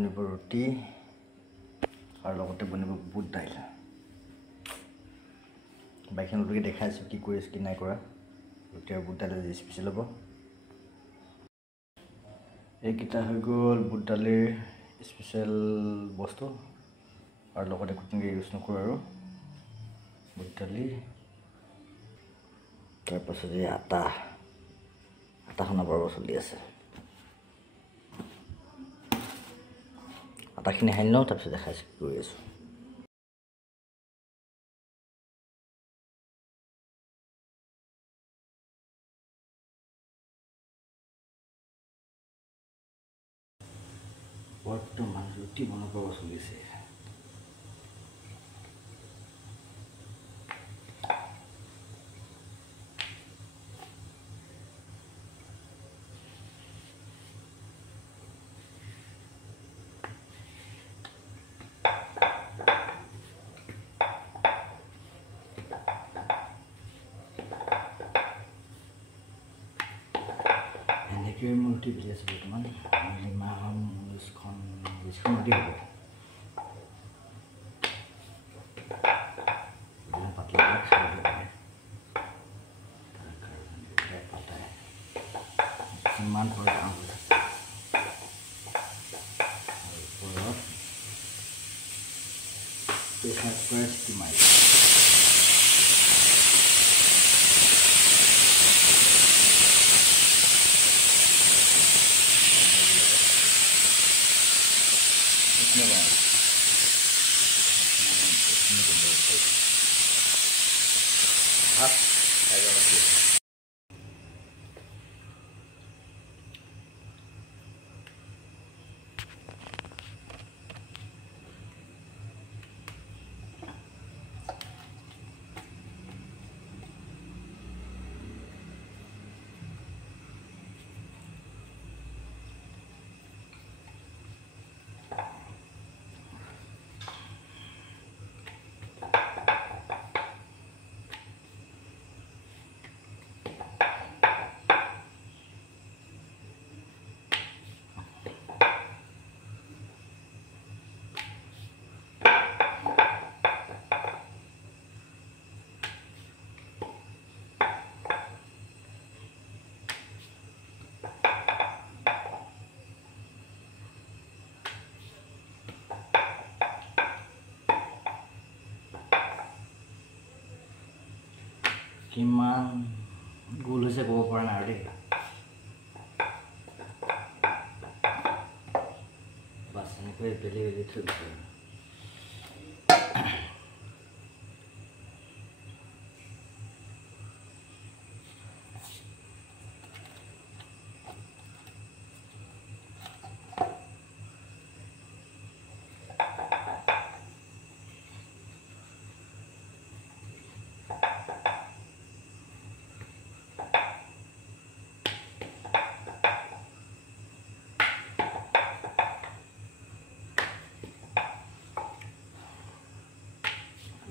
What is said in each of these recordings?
বনিব ৰুটি আৰু লগতে বনিব বুট দাইল বাইকখনলৈকে দেখাইছোঁ কি কৰি আছোঁ কি নাই কৰা ৰুটি আৰু বুট দাইল আজি স্পেচিয়েল হ'ব এইকেইটা হৈ গ'ল বুট দালিৰ স্পেচিয়েল বস্তু আৰু লগতে কুকিংকে ইউজ নকৰোঁ আৰু বুট দালি তাৰপাছত এই আটা আটাখনৰ পৰ্ব চলি আছে আটাখিনি সানি লওঁ তাৰপিছত দেখাইছোঁ কি কৰি আছোঁ বৰ্তমান ৰুটি বনাব চলি আছে এনেকৈ মই ৰুটি বেলি আছোঁ বৰ্তমান মাহৰ 20খন ৰুটি হ'ব পাতলা খাই পাতাই কিমান পৰা কাম হৈছে ওপৰত প্ৰেছাৰ কুকাৰ চিটি মাৰি ভাত খাই যাব কিমান গোল হৈছে ক'ব পৰা নাই আৰু দেই বাছ এনেকৈ বেলি বেলি থৈ দিছোঁ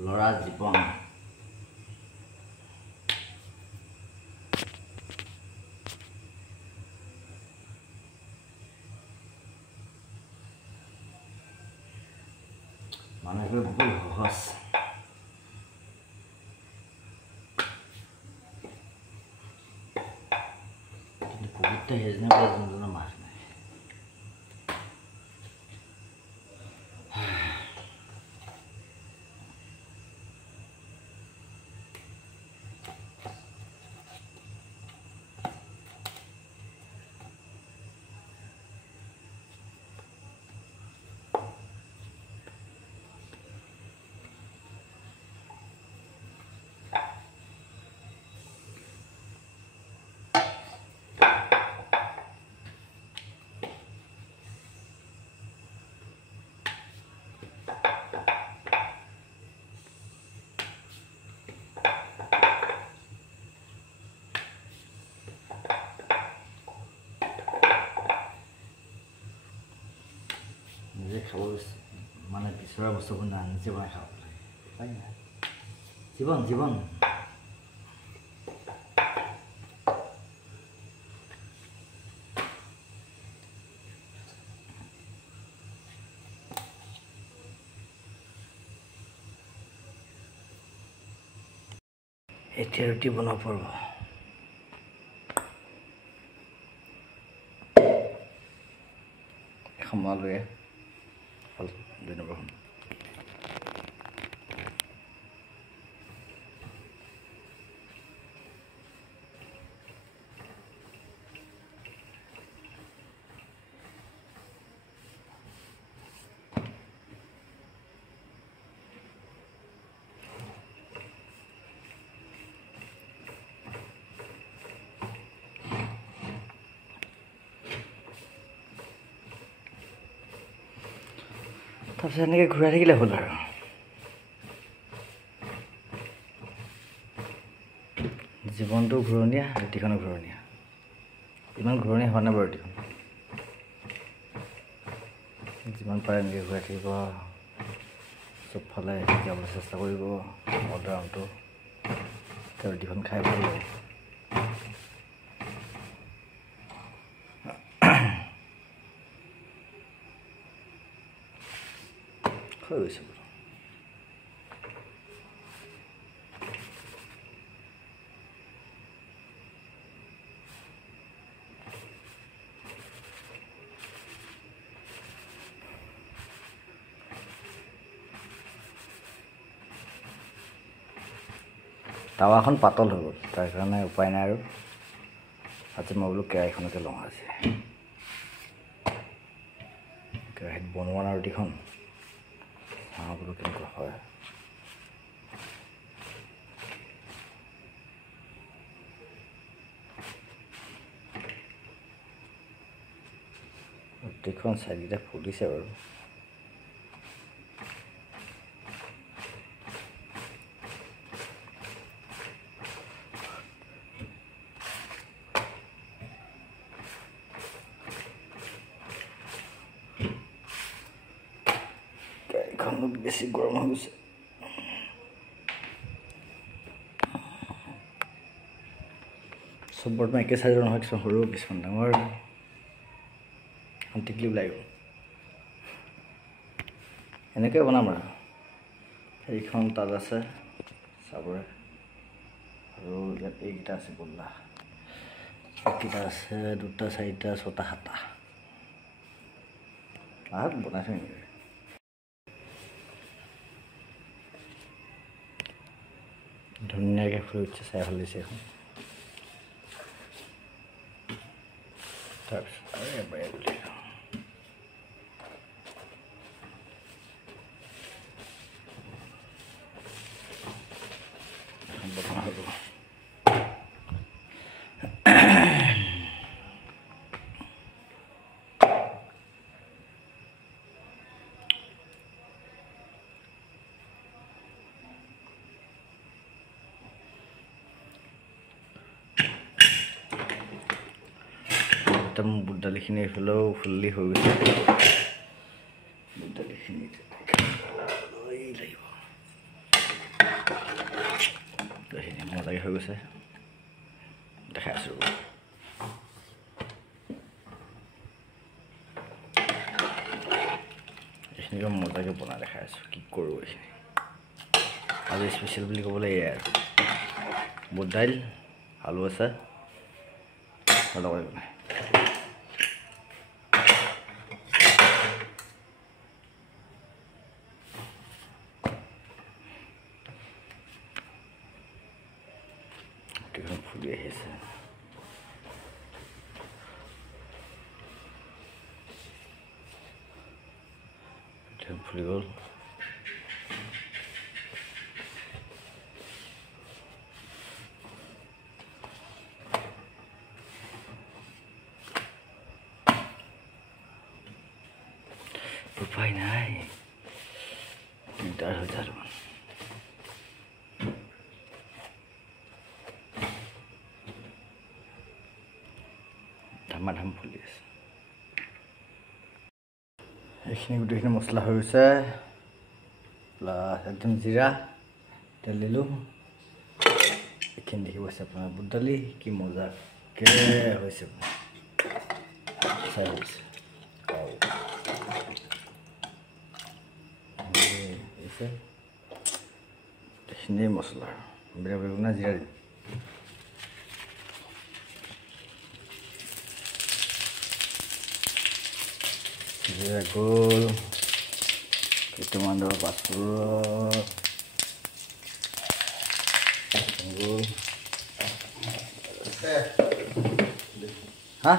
ল'ৰা জীৱন মানুহবোৰ বহুত সহজ কিন্তু বহুত হেজনে পৰা যোনজনৰ মাছ নাই নিজে খাব মানে বিচৰা বস্তুবোৰ নিজে বনাই খাব লাগে জীৱন জীৱন এতিয়া ৰুটি বনাব পাৰিব এখন আলুৱে হ'ল 2 নম্বৰখন তাৰপিছত এনেকৈ ঘূৰাই থাকিলে হ'ল আৰু জীৱনটো ঘূৰণীয়া ৰুটিখনো ঘূৰণীয়া ইমান ঘূৰণীয়া হোৱা নাই বাৰু ৰুটিখন যিমান পাৰে এনেকৈ ঘূৰাই থাকিব চবফালে যাবলৈ চেষ্টা কৰিব অৰ্ডাৰটো ৰুটিখন খাই ভাল লাগে হৈ গৈছে বোলো টাৱাখন পাতল হৈ গ'ল তাৰ কাৰণে উপায় নাই আৰু আজি মই বোলো কেৰাহীখনকে লওঁ আজি কেৰাহীত বনোৱা না ৰুটিখন চাওঁ বোলো কেনেকুৱা হয় ৰুটিখন চাইডকেইটা ফুলিছে বাৰু বেছি গৰম হৈ গৈছে চব বৰ্তমান একে চাইজৰ নহয় কিছুমান সৰু কিছুমান ডাঙৰ এখন টিকলি ওলাই গ'ল এনেকৈ বনাম আৰু সেইখন তাত আছে চাবৰে আৰু ইয়াত এইকেইটা আছে গোল্লা এইকেইটা আছে 2, 4, 6, 7 বনাইছোঁ নেকি ধুনীয়াকৈ ফুলি উঠিছে চাই ভাল লাগিছে এখন তাৰপিছত আৰু এবাৰ বুলি বনোৱা হ'ব একদম বুট দালিখিনি এইফালেও ফুল্লি হৈ গৈছে বুট দালিখিনি লাগিব সেইখিনি মজাকৈ হৈ গৈছে দেখাই আছোঁ এইখিনিকে মজাকৈ বনাই দেখাই আছোঁ কি কৰোঁ এইখিনি আজি স্পেচিয়েল বুলি ক'বলৈ এয়াই আৰু বুট দাইল আলু আছে আৰু লগতে বনাই ফুলি আহিছে ফুলি গ'ল উপায় নাই দিগদাৰ হৈ যায় ধামাধাম ফুলি আছে এইখিনি গোটেইখিনি মছলা হৈ গৈছে প্লাছ একদম জিৰা তেল দিলোঁ এইখিনি দেখিব আছে আপোনাৰ বুট দালি কি মজাকৈ হৈছে চাই হৈছে এইখিনিয়ে মছলা বেলেগ বেলেগ না জিৰা জিৰা গ'ল কেইটামান ধৰ পাঁচফোৰণ গ'ল হা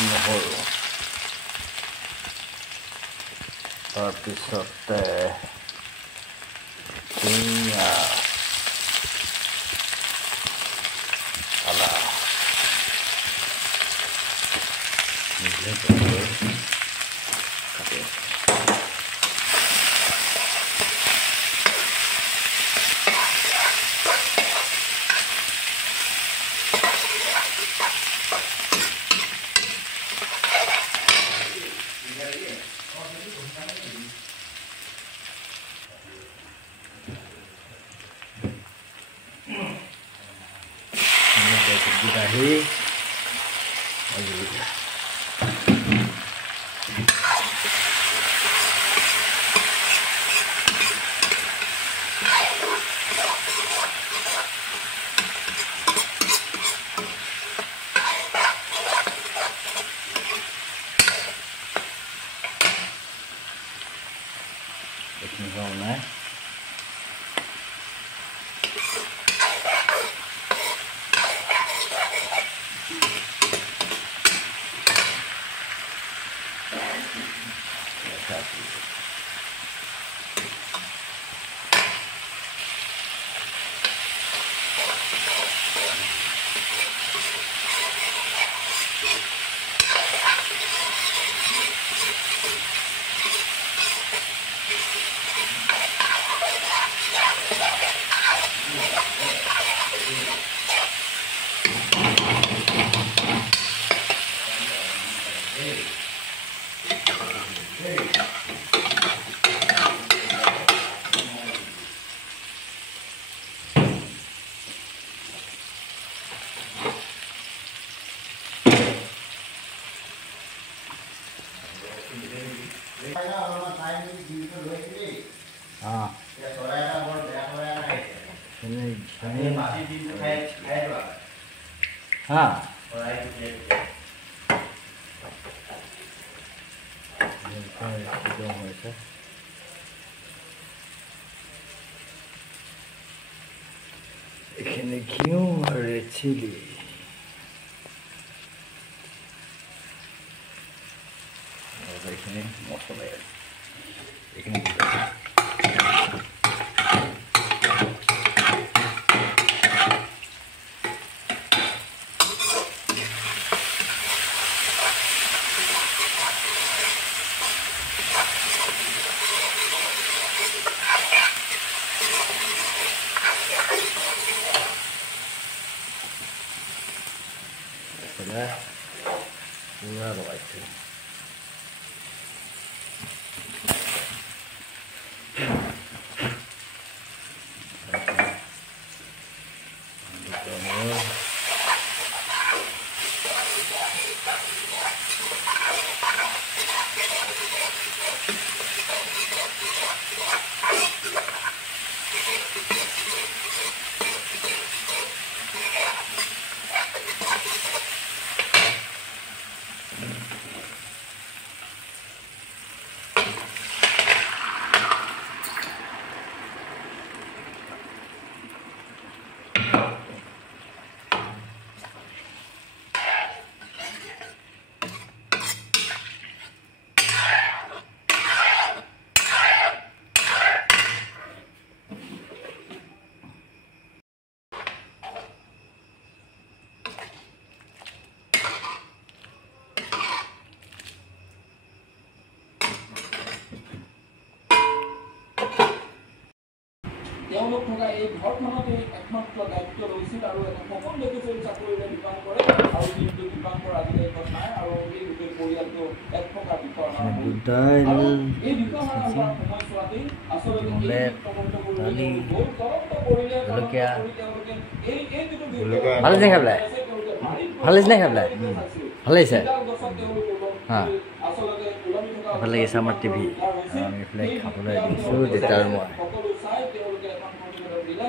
নহ'ল তাৰপিছতে আদা বিলাহী এইখিনি হোৱা নাই এখানে ঘিউ আৰ চিলি এখানে মশলা এখানে पूरा लगाइছে তেওঁলোক থকা এই ঘৰখনতে একমাত্ৰ দায়িত্ব লৈছিল আৰু এটা সপোন দেখিছিল চাকৰিৰে দীপাংকৰে আৰু কিন্তু দীপাংকৰ আজিলৈ ঘৰত নাই আৰু এই গোটেই পৰিয়ালটো এক প্ৰকাৰ বিপন্ন এই বিপন্ন সময়ছোৱাতেই আচলতে ভাল লাগিছে আচলতে ওলমি থকা এইফালে লাগিছে আমাৰ টিভি আৰু আমি এইফালে খাবলৈ দিছোঁ দেউতা আৰু মই। সকলো চাই তেওঁলোকে এখন প্ৰতিবেদন দিলে।